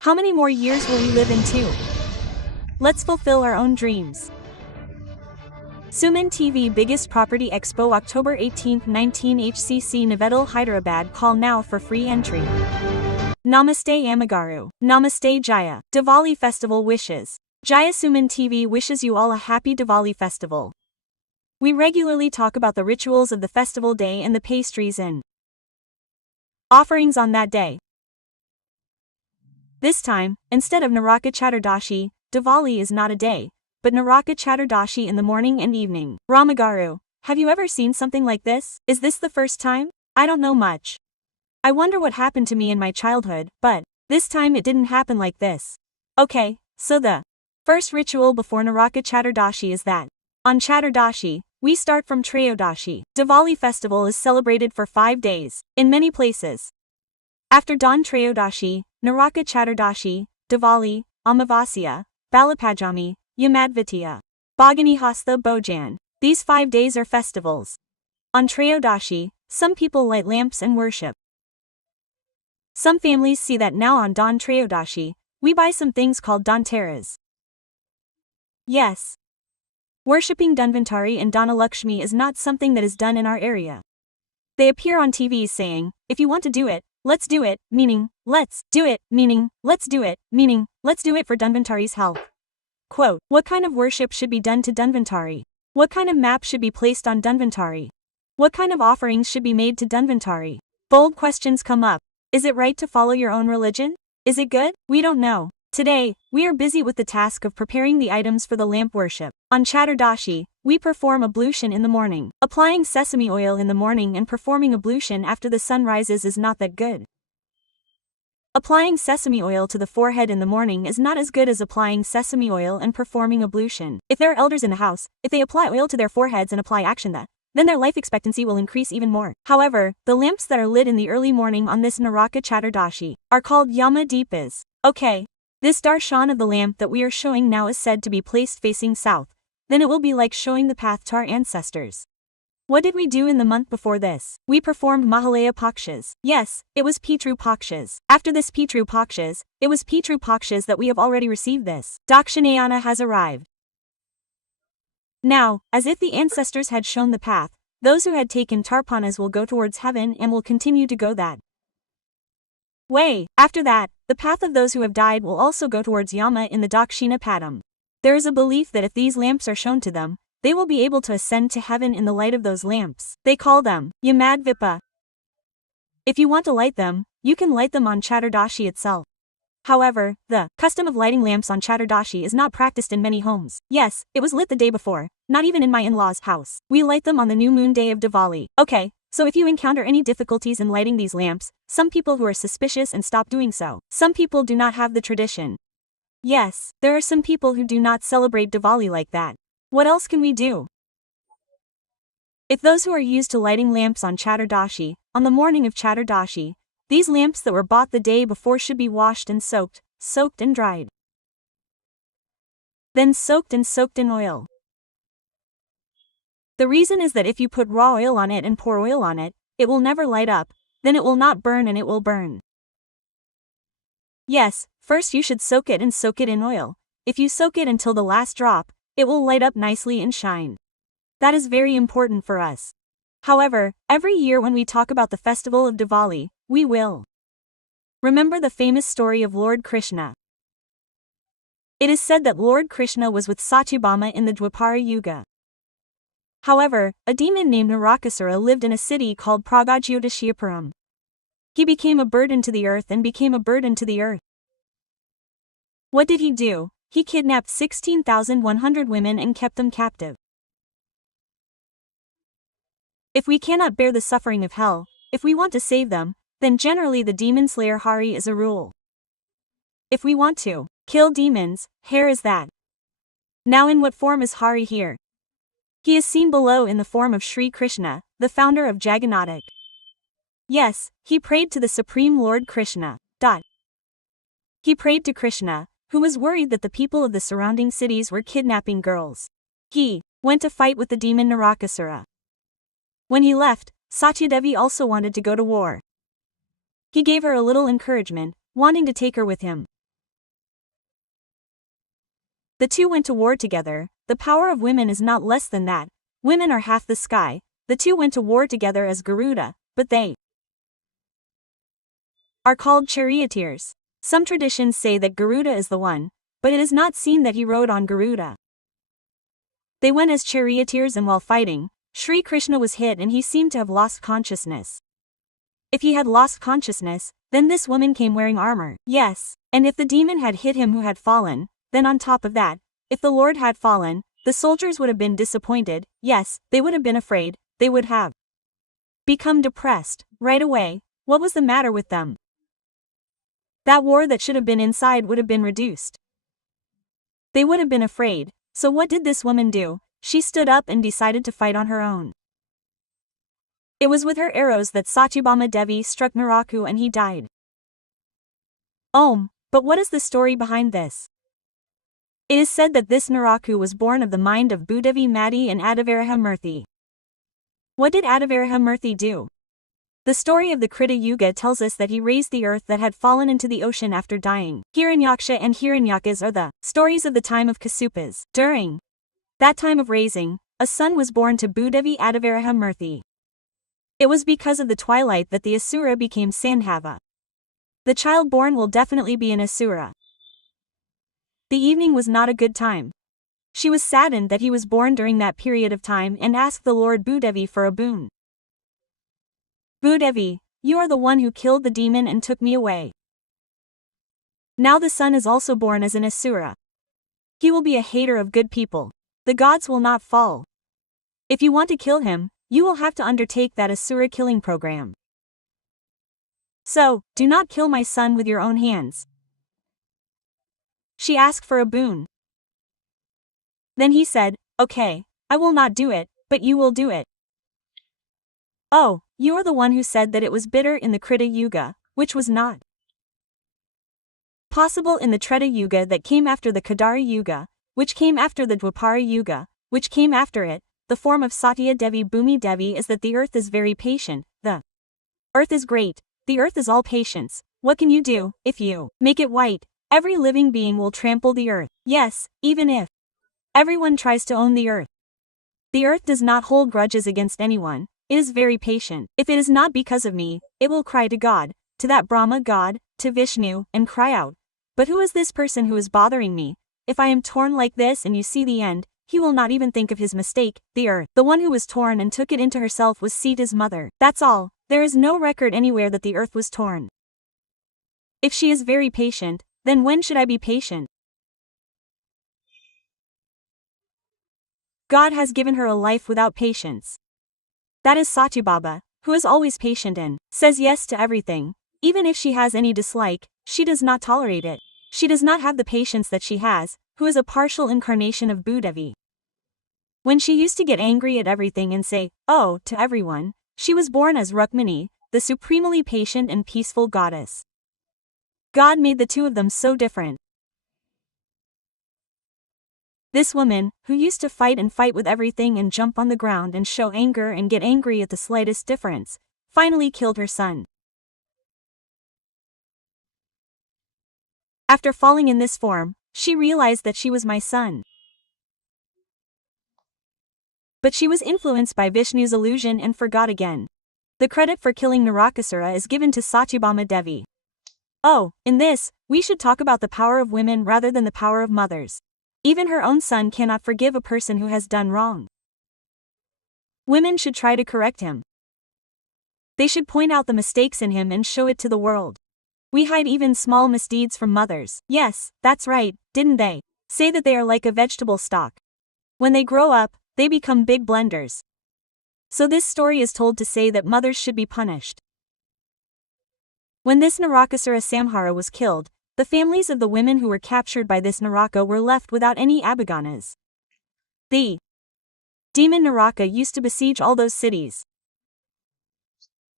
How many more years will we live in too? Let's fulfill our own dreams. SumanTV Biggest Property Expo October 18, 19 HCC Novedal Hyderabad. Call now for free entry. Namaste Amagaru. Namaste Jaya. Diwali Festival wishes. Jaya SumanTV wishes you all a happy Diwali festival. We regularly talk about the rituals of the festival day and the pastries and offerings on that day. This time, instead of Naraka Chaturdashi, Diwali is not a day, but Naraka Chaturdashi in the morning and evening. Ramagaru, have you ever seen something like this? Is this the first time? I don't know much. I wonder what happened to me in my childhood, but this time it didn't happen like this. Okay, so the first ritual before Naraka Chaturdashi is that on Chaturdashi, we start from Trayodashi. Diwali festival is celebrated for 5 days, in many places. After dawn Trayodashi, Naraka Chaturdashi, Diwali, Amavasya, Balapajami, Yamadvitiya, Bhagini Hasta Bojan. These 5 days are festivals. On Trayodashi, some people light lamps and worship. Some families see that now on Dawn Trayodashi, we buy some things called Dhanteras. Yes. Worshipping Dhanvantari and Dhanalakshmi is not something that is done in our area. They appear on TV saying, if you want to do it, let's do it, meaning, let's do it, meaning, let's do it, meaning, let's do it for Dhanvantari's health. Quote, what kind of worship should be done to Dhanvantari? What kind of map should be placed on Dhanvantari? What kind of offerings should be made to Dhanvantari? Bold questions come up. Is it right to follow your own religion? Is it good? We don't know. Today, we are busy with the task of preparing the items for the lamp worship. On Chaturdashi, we perform ablution in the morning. Applying sesame oil in the morning and performing ablution after the sun rises is not that good. Applying sesame oil to the forehead in the morning is not as good as applying sesame oil and performing ablution. If there are elders in the house, if they apply oil to their foreheads and apply akshanta, then their life expectancy will increase even more. However, the lamps that are lit in the early morning on this Naraka Chaturdashi are called Yama Deepas. Okay. This darshan of the lamp that we are showing now is said to be placed facing south. Then it will be like showing the path to our ancestors. What did we do in the month before this? We performed Mahalaya Pakshas. Yes, it was Pitru Pakshas. After this Pitru Pakshas, it was Pitru Pakshas that we have already received this. Dakshinayana has arrived. Now, as if the ancestors had shown the path, those who had taken tarpanas will go towards heaven and will continue to go that way. After that, the path of those who have died will also go towards Yama in the Dakshina Padam. There is a belief that if these lamps are shown to them, they will be able to ascend to heaven in the light of those lamps. They call them Yamadvipa. If you want to light them, you can light them on Chaturdashi itself. However, the custom of lighting lamps on Chaturdashi is not practiced in many homes. Yes, it was lit the day before, not even in my in-laws' house. We light them on the new moon day of Diwali. Okay. So if you encounter any difficulties in lighting these lamps, some people who are suspicious and stop doing so. Some people do not have the tradition. Yes, there are some people who do not celebrate Diwali like that. What else can we do? If those who are used to lighting lamps on Chaturdashi, on the morning of Chaturdashi, these lamps that were bought the day before should be washed and soaked and dried. Then soaked in oil. The reason is that if you put raw oil on it and pour oil on it, it will never light up, then it will not burn and it will burn. Yes, first you should soak it in oil. If you soak it until the last drop, it will light up nicely and shine. That is very important for us. However, every year when we talk about the festival of Diwali, we will remember the famous story of Lord Krishna. It is said that Lord Krishna was with Satyabhama in the Dwapara Yuga. However, a demon named Narakasura lived in a city called Pragajyotishyapuram. He became a burden to the earth and became a burden to the earth. What did he do? He kidnapped 16,100 women and kept them captive. If we cannot bear the suffering of hell, if we want to save them, then generally the demon slayer Hari is a rule. If we want to kill demons, here is that. Now in what form is Hari here? He is seen below in the form of Sri Krishna, the founder of Jagannatak. Yes, he prayed to the Supreme Lord Krishna. He prayed to Krishna, who was worried that the people of the surrounding cities were kidnapping girls. He went to fight with the demon Narakasura. When he left, Satyadevi also wanted to go to war. He gave her a little encouragement, wanting to take her with him. The two went to war together. The power of women is not less than that. Women are half the sky. The two went to war together as Garuda, but they are called charioteers. Some traditions say that Garuda is the one, but it is not seen that he rode on Garuda. They went as charioteers, and while fighting, Sri Krishna was hit and he seemed to have lost consciousness. If he had lost consciousness, then this woman came wearing armor. Yes, and if the demon had hit him who had fallen, then on top of that, if the Lord had fallen, the soldiers would have been disappointed. Yes, they would have been afraid. They would have become depressed right away. What was the matter with them? That war that should have been inside would have been reduced. They would have been afraid. So what did this woman do? She stood up and decided to fight on her own. It was with her arrows that Satyabhama Devi struck Naraku and he died. But what is the story behind this? It is said that this Naraku was born of the mind of Bhudevi Mati and Adavaraha Murthy. What did Adavaraha Murthy do? The story of the Krita Yuga tells us that he raised the earth that had fallen into the ocean after dying. Hiranyaksha and Hiranyakas are the stories of the time of Kasupas. During that time of raising, a son was born to Bhudevi Adavaraha Murthy. It was because of the twilight that the Asura became Sandhava. The child born will definitely be an Asura. The evening was not a good time. She was saddened that he was born during that period of time and asked the Lord Bhudevi for a boon. Bhudevi, you are the one who killed the demon and took me away. Now the son is also born as an Asura. He will be a hater of good people. The gods will not fall. If you want to kill him, you will have to undertake that Asura killing program. So, do not kill my son with your own hands. She asked for a boon. Then he said, okay, I will not do it, but you will do it. Oh, you are the one who said that it was bitter in the Krita Yuga, which was not possible in the Treta Yuga that came after the Kadara Yuga, which came after the Dwapara Yuga, which came after it. The form of Satya Devi Bhumi Devi is that the earth is very patient. The earth is great. The earth is all patience. What can you do? If you make it white, every living being will trample the earth. Yes, even if everyone tries to own the earth. The earth does not hold grudges against anyone. It is very patient. If it is not because of me, it will cry to God, to that Brahma God, to Vishnu, and cry out. But who is this person who is bothering me? If I am torn like this and you see the end, he will not even think of his mistake. The earth, the one who was torn and took it into herself was Sita's mother. That's all. There is no record anywhere that the earth was torn. If she is very patient, then when should I be patient? God has given her a life without patience. That is Satyabhama, who is always patient and says yes to everything. Even if she has any dislike, she does not tolerate it. She does not have the patience that she has, who is a partial incarnation of Bhudevi. When she used to get angry at everything and say, oh, to everyone, she was born as Rukmini, the supremely patient and peaceful goddess. God made the two of them so different. This woman, who used to fight with everything and jump on the ground and show anger and get angry at the slightest difference, finally killed her son. After falling in this form, she realized that she was my son. But she was influenced by Vishnu's illusion and forgot again. The credit for killing Narakasura is given to Satyabhama Devi. Oh, in this, we should talk about the power of women rather than the power of mothers. Even her own son cannot forgive a person who has done wrong. Women should try to correct him. They should point out the mistakes in him and show it to the world. We hide even small misdeeds from mothers. Yes, that's right, didn't they? Say that they are like a vegetable stalk. When they grow up, they become big blenders. So this story is told to say that mothers should be punished. When this Narakasura Samhara was killed, the families of the women who were captured by this Naraka were left without any Abhiganas. The demon Naraka used to besiege all those cities.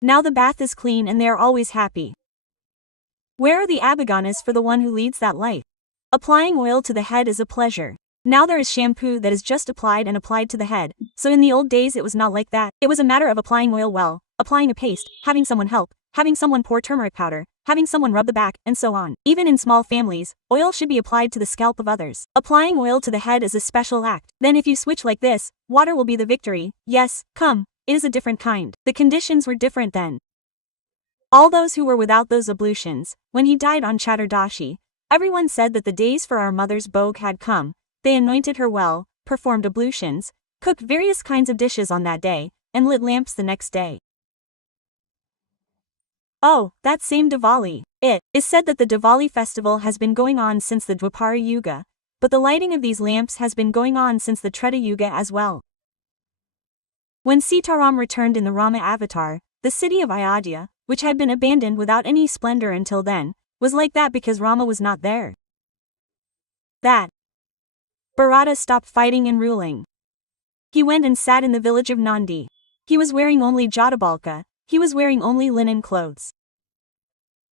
Now the bath is clean and they are always happy. Where are the Abhiganas for the one who leads that life? Applying oil to the head is a pleasure. Now there is shampoo that is just applied to the head, so in the old days it was not like that. It was a matter of applying oil well, applying a paste, having someone help, having someone pour turmeric powder, having someone rub the back, and so on. Even in small families, oil should be applied to the scalp of others. Applying oil to the head is a special act. Then if you switch like this, water will be the victory. Yes, come, it is a different kind. The conditions were different then. All those who were without those ablutions, when he died on Chaturdashi, everyone said that the days for our mother's bogue had come. They anointed her well, performed ablutions, cooked various kinds of dishes on that day, and lit lamps the next day. Oh, that same Diwali. It is said that the Diwali festival has been going on since the Dwapara Yuga, but the lighting of these lamps has been going on since the Treta Yuga as well. When Sitaram returned in the Rama avatar, the city of Ayodhya, which had been abandoned without any splendor until then, was like that because Rama was not there. That Bharata stopped fighting and ruling. He went and sat in the village of Nandi. He was wearing only Jatabalka, he was wearing only linen clothes.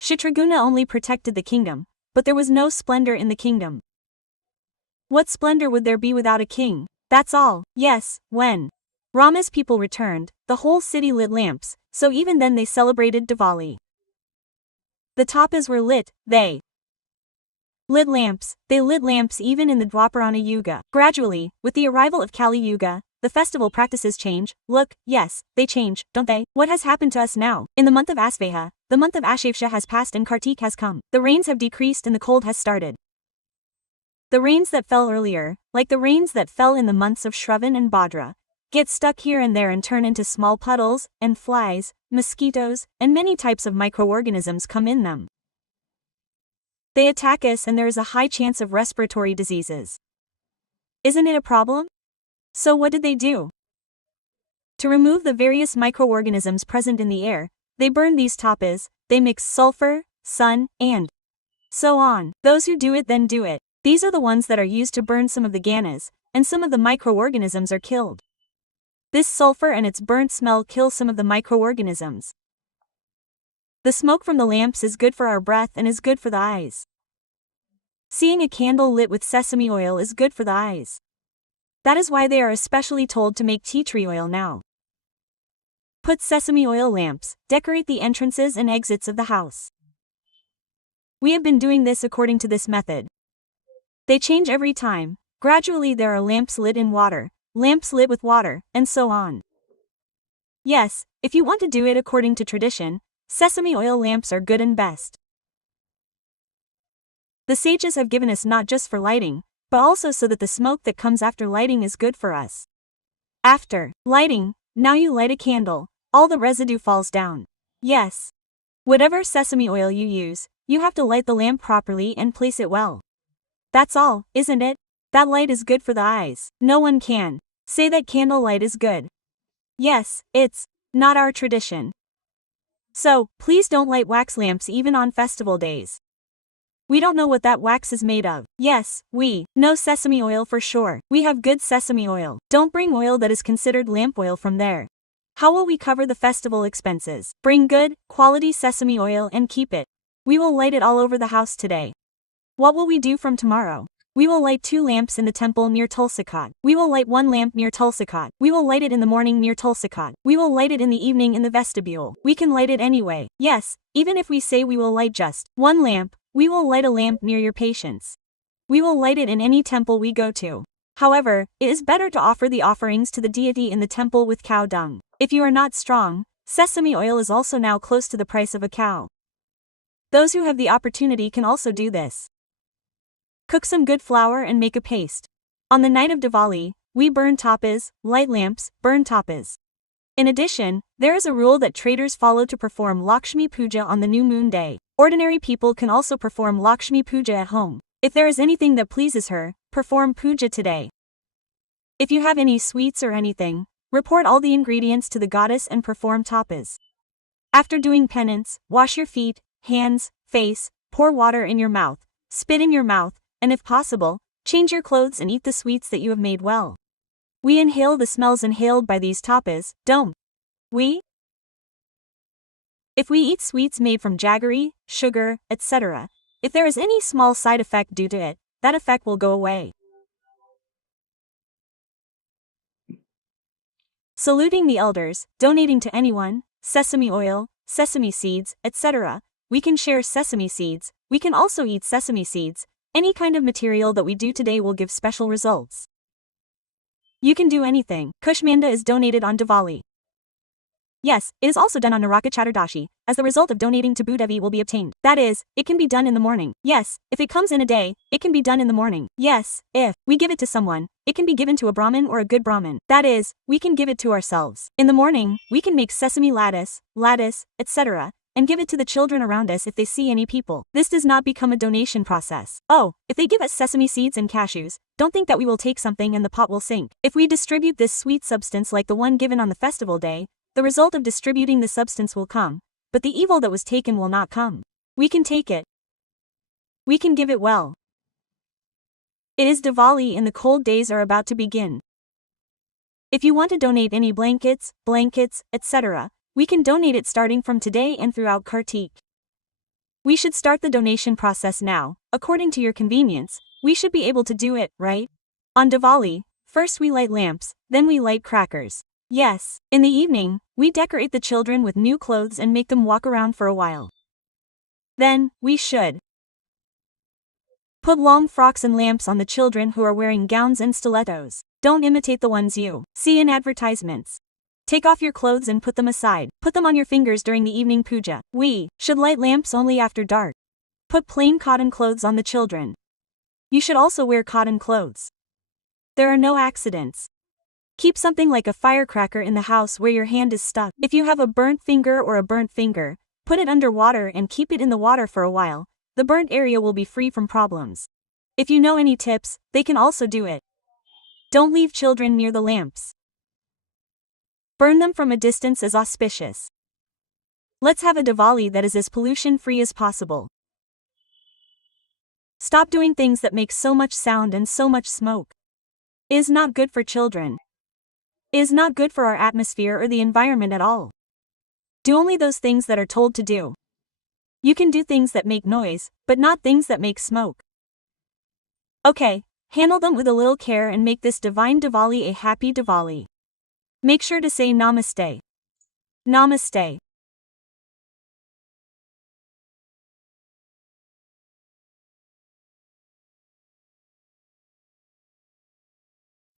Shatrugna only protected the kingdom, but there was no splendor in the kingdom. What splendor would there be without a king? That's all. Yes, when Rama's people returned, the whole city lit lamps, so even then they celebrated Diwali. The tapas were lit, they lit lamps even in the Dwaparana Yuga. Gradually, with the arrival of Kali Yuga, the festival practices change. Look, yes, they change, don't they? What has happened to us now? In the month of Asvaha, the month of Ashevsha has passed and Kartik has come. The rains have decreased and the cold has started. The rains that fell earlier, like the rains that fell in the months of Shravan and Bhadra, get stuck here and there and turn into small puddles, and flies, mosquitoes, and many types of microorganisms come in them. They attack us and there is a high chance of respiratory diseases. Isn't it a problem? So what did they do? To remove the various microorganisms present in the air, they burn these tapas, they mix sulfur, sun, and so on. Those who do it then do it. These are the ones that are used to burn some of the ganas, and some of the microorganisms are killed. This sulfur and its burnt smell kill some of the microorganisms. The smoke from the lamps is good for our breath and is good for the eyes. Seeing a candle lit with sesame oil is good for the eyes. That is why they are especially told to make tea tree oil now. Put sesame oil lamps, decorate the entrances and exits of the house. We have been doing this according to this method. They change every time. Gradually there are lamps lit in water, lamps lit with water, and so on. Yes, if you want to do it according to tradition, sesame oil lamps are good and best. The sages have given us not just for lighting, but also so that the smoke that comes after lighting is good for us. After lighting, now you light a candle, all the residue falls down. Yes. Whatever sesame oil you use, you have to light the lamp properly and place it well. That's all, isn't it? That light is good for the eyes. No one can say that candle light is good. Yes, it's not our tradition. So, please don't light wax lamps even on festival days. We don't know what that wax is made of. Yes, we know sesame oil for sure. We have good sesame oil. Don't bring oil that is considered lamp oil from there. How will we cover the festival expenses? Bring good, quality sesame oil and keep it. We will light it all over the house today. What will we do from tomorrow? We will light 2 lamps in the temple near Tulsikot. We will light 1 lamp near Tulsikot. We will light it in the morning near Tulsikot. We will light it in the evening in the vestibule. We can light it anyway. Yes, even if we say we will light just 1 lamp, we will light a lamp near your patients. We will light it in any temple we go to. However, it is better to offer the offerings to the deity in the temple with cow dung. If you are not strong, sesame oil is also now close to the price of a cow. Those who have the opportunity can also do this. Cook some good flour and make a paste. On the night of Diwali, we burn tapas, light lamps, burn tapas. In addition, there is a rule that traders follow to perform Lakshmi Puja on the new moon day. Ordinary people can also perform Lakshmi Puja at home. If there is anything that pleases her, perform puja today. If you have any sweets or anything, report all the ingredients to the goddess and perform tapas. After doing penance, wash your feet, hands, face, pour water in your mouth, spit in your mouth, and if possible, change your clothes and eat the sweets that you have made well. We inhale the smells inhaled by these tapas, don't we? If we eat sweets made from jaggery, sugar, etc., if there is any small side effect due to it, that effect will go away. Saluting the elders, donating to anyone, sesame oil, sesame seeds, etc., we can share sesame seeds, we can also eat sesame seeds. Any kind of material that we do today will give special results. You can do anything. Kushmanda is donated on Diwali. Yes, it is also done on Naraka Chaturdashi, as the result of donating to Bhudevi will be obtained. That is, it can be done in the morning. Yes, if it comes in a day, it can be done in the morning. Yes, if we give it to someone, it can be given to a Brahmin or a good Brahmin. That is, we can give it to ourselves. In the morning, we can make sesame lattice, etc., and give it to the children around us if they see any people. This does not become a donation process. Oh, if they give us sesame seeds and cashews, don't think that we will take something and the pot will sink. If we distribute this sweet substance like the one given on the festival day, the result of distributing the substance will come, but the evil that was taken will not come. We can take it. We can give it well. It is Diwali and the cold days are about to begin. If you want to donate any blankets, etc., we can donate it starting from today and throughout Kartik. We should start the donation process now. According to your convenience, we should be able to do it, right? On Diwali, first we light lamps, then we light crackers. Yes, in the evening, we decorate the children with new clothes and make them walk around for a while. Then, we should put long frocks and lamps on the children who are wearing gowns and stilettos. Don't imitate the ones you see in advertisements. Take off your clothes and put them aside. Put them on your fingers during the evening puja. We should light lamps only after dark. Put plain cotton clothes on the children. You should also wear cotton clothes. There are no accidents. Keep something like a firecracker in the house where your hand is stuck. If you have a burnt finger, put it under water and keep it in the water for a while. The burnt area will be free from problems. If you know any tips, they can also do it. Don't leave children near the lamps. Burn them from a distance as auspicious. Let's have a Diwali that is as pollution-free as possible. Stop doing things that make so much sound and so much smoke. It is not good for children. It is not good for our atmosphere or the environment at all. Do only those things that are told to do. You can do things that make noise, but not things that make smoke. Okay, handle them with a little care and make this divine Diwali a happy Diwali. Make sure to say Namaste. Namaste.